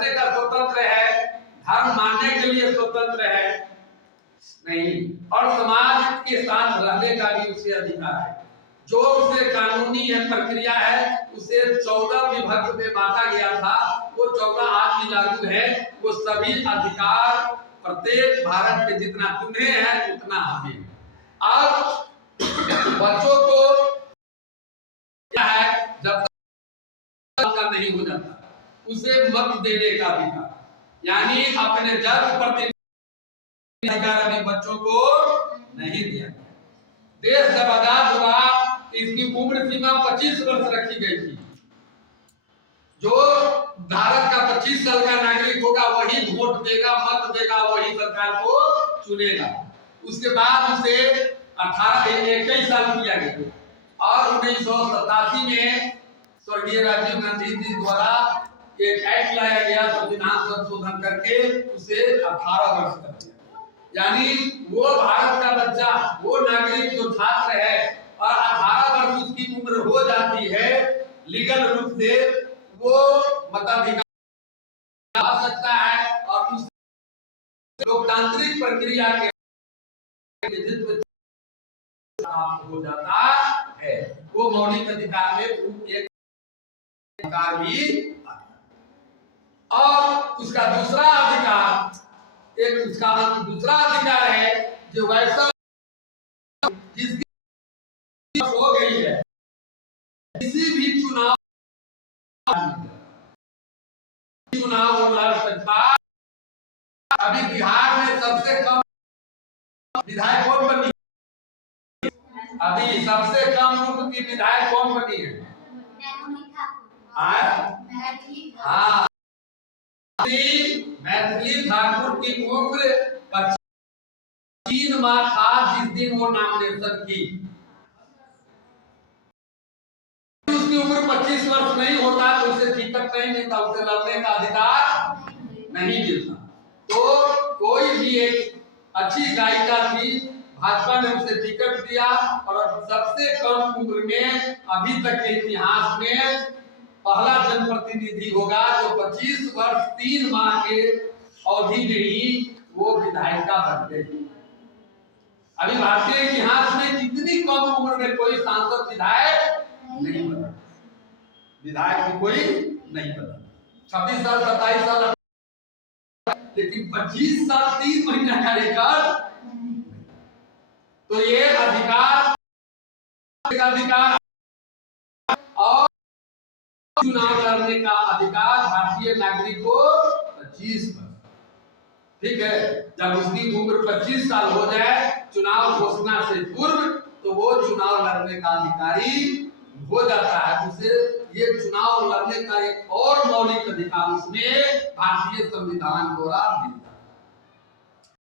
बचने का स्वतंत्र है, धर्म मानने के लिए स्वतंत्र है नहीं, और समाज के साथ रहने का भी उसे अधिकार है। जो उसे कानूनी है प्रक्रिया है, उसे 14 विभक्त में बांटा गया था, वो 14 आज भी लागू है। वो सभी अधिकार प्रत्येक भारत के जितना तुम्हें है उतना हमें। अब बच्चों को क्या है, जब तक का नहीं हो जाता उसे मत देने का अधिकार, यानी अपने जन्म पर अधिकार अभी बच्चों को नहीं दिया गया। देश जब आजाद हुआ इसकी उम्र सीमा 25 वर्ष रखी गई थी। जो भारत का 25 साल का नागरिक होगा वही वोट देगा, मत देगा, वही सरकार को चुनेगा। उसके बाद उसे 21 साल किया गया और 1987 में स्वर्गीय राजीव गांधी जी द्वारा एक एक्ट लाया गया, संविधान संशोधन करके उसे 18 वर्ष कर दिया। यानी वो भारत का बच्चा, वो नागरिक जो छात्र है और 18 वर्ष उसकी उम्र हो जाती है, लीगल रूप से वो मताधिकार आ सकता है और उस लोकतांत्रिक प्रक्रिया के नेतृत्व हो जाता है। वो मौलिक अधिकार में एक अधिकार भी और उसका दूसरा अधिकार, एक उसका दूसरा अधिकार है जो वैसा जिसकी हो गई है, किसी भी चुनाव वो लड़ सकता। अभी बिहार में सबसे कम विधायक कौन बनी? अभी सबसे कम उम्र की विधायक कौन बनी है? हाँ, मैथिली ठाकुर की उम्र 3 माह था जिस दिन वो नॉमिनेशन की। उसकी उम्र 25 वर्ष नहीं होता तो उसे टिकट नहीं मिलता, उसे लड़ने का अधिकार नहीं मिलता। तो कोई भी एक अच्छी गायिका थी, भाजपा ने उसे टिकट दिया और सबसे कम उम्र में अभी तक के इतिहास में पहला जनप्रतिनिधि होगा जो 25 वर्ष 3 माह के अवधि में ही वो विधायिका बन गई। अभी भारतीय इतिहास में कितनी कम उम्र में कोई सांसद विधायक नहीं बना, विधायक कोई नहीं बना। 26 साल 27 साल, लेकिन 25 साल 3 महीना का रिकॉर्ड। तो ये अधिकार और चुनाव लड़ने का अधिकार भारतीय नागरिक को 25 वर्ष, ठीक है। जब उसकी उम्र 25 साल हो जाए चुनाव घोषणा से पूर्व, तो वो चुनाव लड़ने का अधिकारी हो जाता है। उसे ये चुनाव लड़ने का एक और मौलिक अधिकार उसमें भारतीय संविधान द्वारा मिलता है।